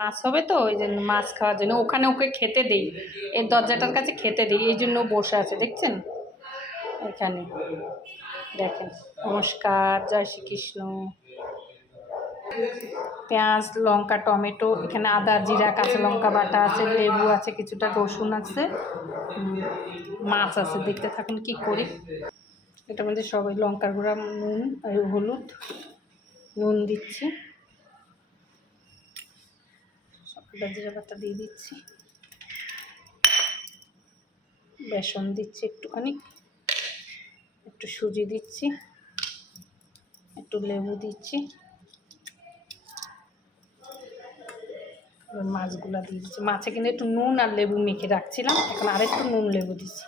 মাছ হবে তো ওই জন্য, মাছ খাওয়ার জন্য ওখানে ওকে খেতে দেই, এই দরজাটার কাছে খেতে দিই, এই জন্য বসে আছে দেখছেন এখানে। দেখেন, নমস্কার, জয় শ্রীকৃষ্ণ। পেঁয়াজ, লঙ্কা, টমেটো, এখানে আদা, জিরা, কাঁচা লঙ্কা বাটা আছে, লেবু আছে, কিছুটা রসুন আছে, মাছ আছে। দেখতে থাকুন কি করি। এটার মধ্যে সবাই লঙ্কার গুঁড়া, নুন আর হলুদ, নুন দিচ্ছি, আদা জিরা বাটা দিয়ে দিচ্ছি, বেসন দিচ্ছি একটুখানি, একটু সুজি দিচ্ছি, একটু লেবু দিচ্ছি, মাছগুলা দিয়ে দিচ্ছি। মাছে কিন্তু একটু নুন আর লেবু মেখে রাখছিলাম, এখন আরেকটু নুন লেবু দিচ্ছি।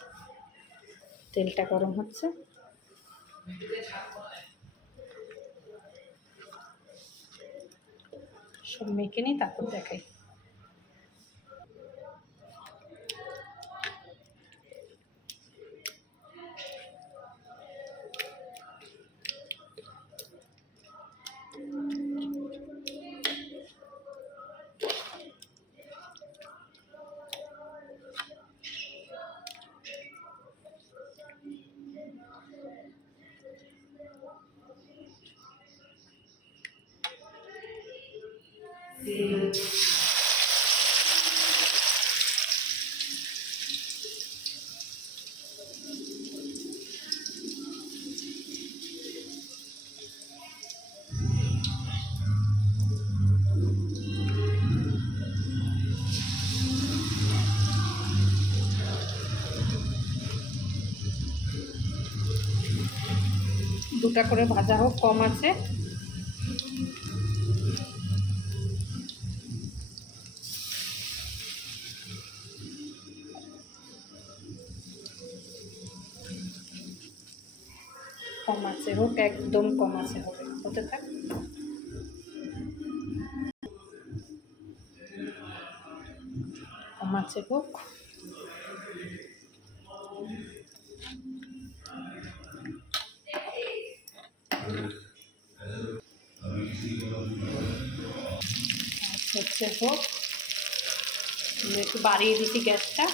তেলটা গরম হচ্ছে, সব মেখে নিই, তারপর দেখাই। দুটা করে ভাজা হোক কম আছে। কম আছে হোক, একদম কম আছে হবে, হতে থাক। কম আছে হোক। হচ্ছে হোক, একটু বাড়িয়ে দিচ্ছি গ্যাসটা।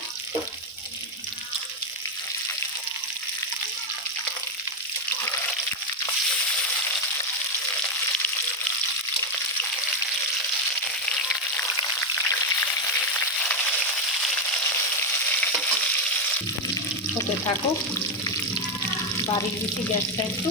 হতে থাকুক, বাড়িয়ে দিচ্ছি গ্যাসটা একটু।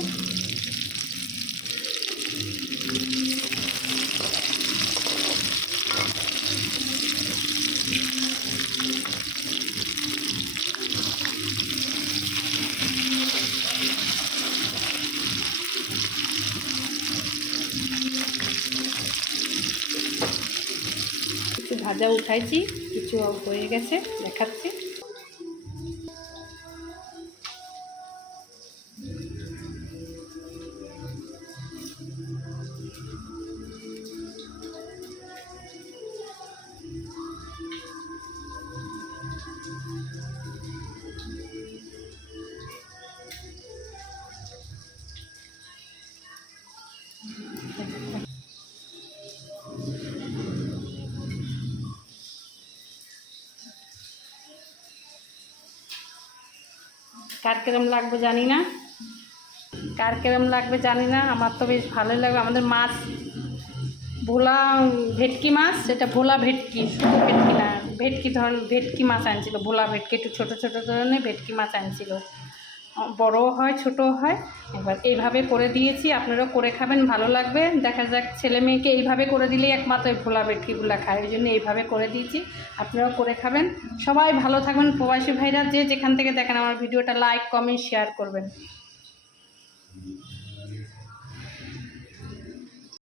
কিছু ভাজা উঠাইছি, কিছু হয়ে গেছে, দেখাচ্ছি। কার কেরম লাগবে জানি না, কার কেরম লাগবে জানি না, আমার তো বেশ ভালোই লাগবে। আমাদের মাছ ভোলা ভেটকি মাছ, সেটা ভোলা ভেটকি, শুধু ভেটকি না, ভেটকি ধরনের ভেটকি মাছ আনছিল, ভোলা ভেটকি, একটু ছোটো ছোটো ধরনের ভেটকি মাছ আনছিল, বড়ও হয় ছোটও হয়। এবার এইভাবে করে দিয়েছি, আপনারাও করে খাবেন, ভালো লাগবে। দেখা যাক, ছেলে মেয়েকে এইভাবে করে দিলেই একমাত্র এই ভোলা ভেটকিগুলো খায়, ওই জন্য এইভাবে করে দিয়েছি, আপনারাও করে খাবেন। সবাই ভালো থাকবেন, প্রবাসী ভাইরা যে যেখান থেকে দেখেন আমার ভিডিওটা লাইক কমেন্ট শেয়ার করবেন।